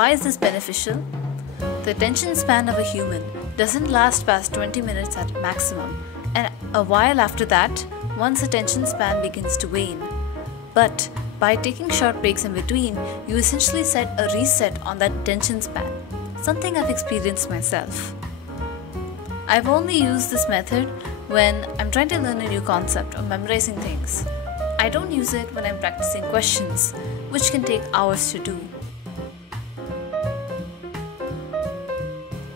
why is this beneficial? The attention span of a human doesn't last past 20 minutes at maximum, and a while after that, one's attention span begins to wane. But by taking short breaks in between, you essentially set a reset on that attention span, something I've experienced myself. I've only used this method when I'm trying to learn a new concept or memorizing things. I don't use it when I'm practicing questions, which can take hours to do.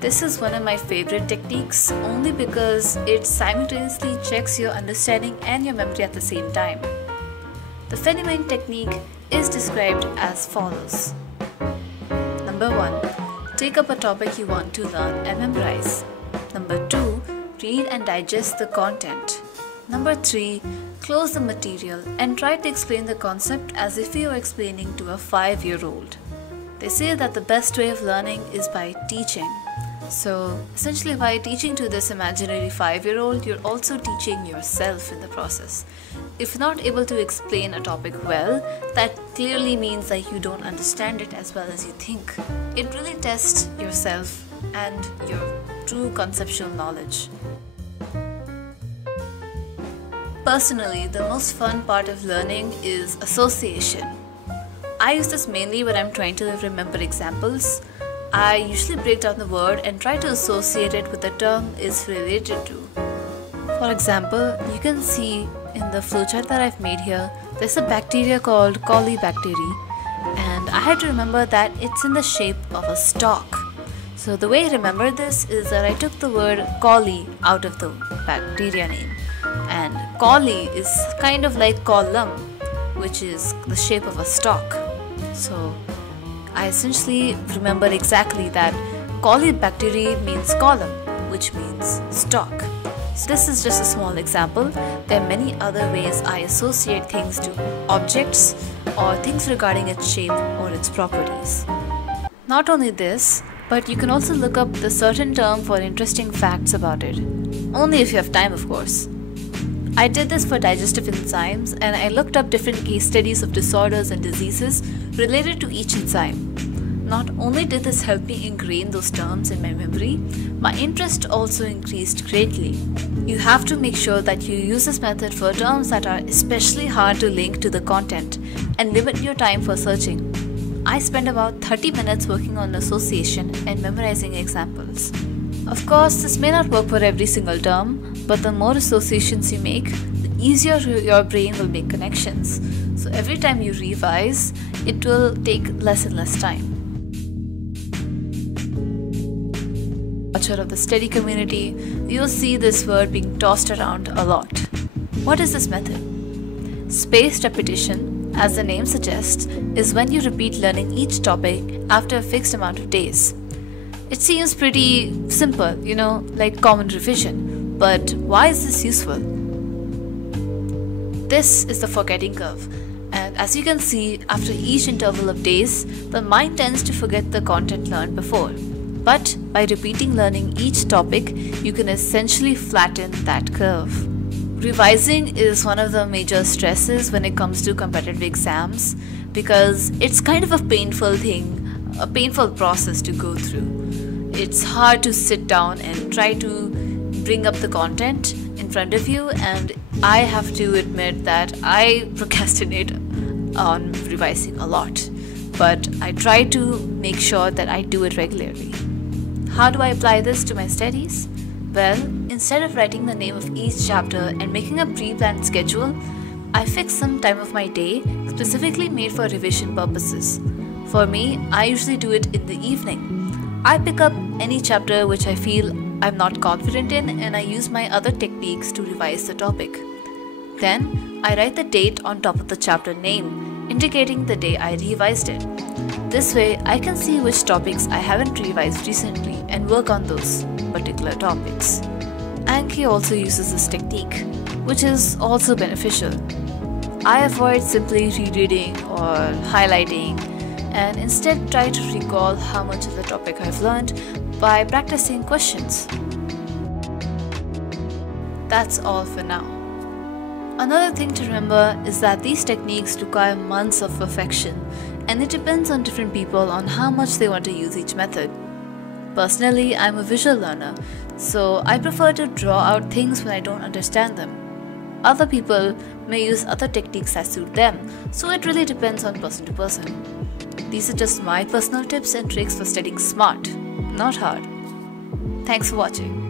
This is one of my favorite techniques only because it simultaneously checks your understanding and your memory at the same time. The Fenimane technique is described as follows. Number 1. Take up a topic you want to learn and memorize. Number 2. Read and digest the content. Number 3. Close the material and try to explain the concept as if you were explaining to a 5-year-old. They say that the best way of learning is by teaching. So essentially by teaching to this imaginary 5-year-old, you're also teaching yourself in the process. If you're not able to explain a topic well, that clearly means that you don't understand it as well as you think. It really tests yourself and your true conceptual knowledge. Personally, the most fun part of learning is association. I use this mainly when I'm trying to remember examples. I usually break down the word and try to associate it with the term it's related to. For example, you can see in the flowchart that I've made here, there's a bacteria called Colibacteria, and I had to remember that it's in the shape of a stalk. So the way I remember this is that I took the word coli out of the bacteria name, and coli is kind of like column, which is the shape of a stalk. So I essentially remember exactly that Colibacteria means column, which means stalk. So this is just a small example. There are many other ways I associate things to objects or things regarding its shape or its properties. Not only this, but you can also look up the certain term for interesting facts about it. Only if you have time, of course. I did this for digestive enzymes and I looked up different case studies of disorders and diseases related to each enzyme. Not only did this help me ingrain those terms in my memory, my interest also increased greatly. You have to make sure that you use this method for terms that are especially hard to link to the content and limit your time for searching. I spent about 30 minutes working on association and memorizing examples. Of course, this may not work for every single term, but the more associations you make, the easier your brain will make connections. So every time you revise, it will take less and less time. Watcher of the study community, you'll see this word being tossed around a lot. What is this method? Spaced repetition, as the name suggests, is when you repeat learning each topic after a fixed amount of days. It seems pretty simple, like common revision. But why is this useful? This is the forgetting curve, and as you can see, after each interval of days, the mind tends to forget the content learned before. But by repeating learning each topic, you can essentially flatten that curve. Revising is one of the major stresses when it comes to competitive exams because it's kind of a painful thing, a painful process to go through. It's hard to sit down and try to bring up the content in front of you, and I have to admit that I procrastinate on revising a lot, but I try to make sure that I do it regularly. How do I apply this to my studies? Well, instead of writing the name of each chapter and making a pre-planned schedule, I fix some time of my day specifically made for revision purposes. For me, I usually do it in the evening. I pick up any chapter which I feel I'm not confident in and I use my other techniques to revise the topic. Then, I write the date on top of the chapter name, indicating the day I revised it. This way, I can see which topics I haven't revised recently and work on those particular topics. Anki also uses this technique, which is also beneficial. I avoid simply rereading or highlighting and instead try to recall how much of the topic I've learned by practicing questions. That's all for now. Another thing to remember is that these techniques require months of perfection and it depends on different people on how much they want to use each method. Personally, I'm a visual learner, so I prefer to draw out things when I don't understand them. Other people may use other techniques that suit them, so it really depends on person to person. These are just my personal tips and tricks for studying smart, not hard. Thanks for watching.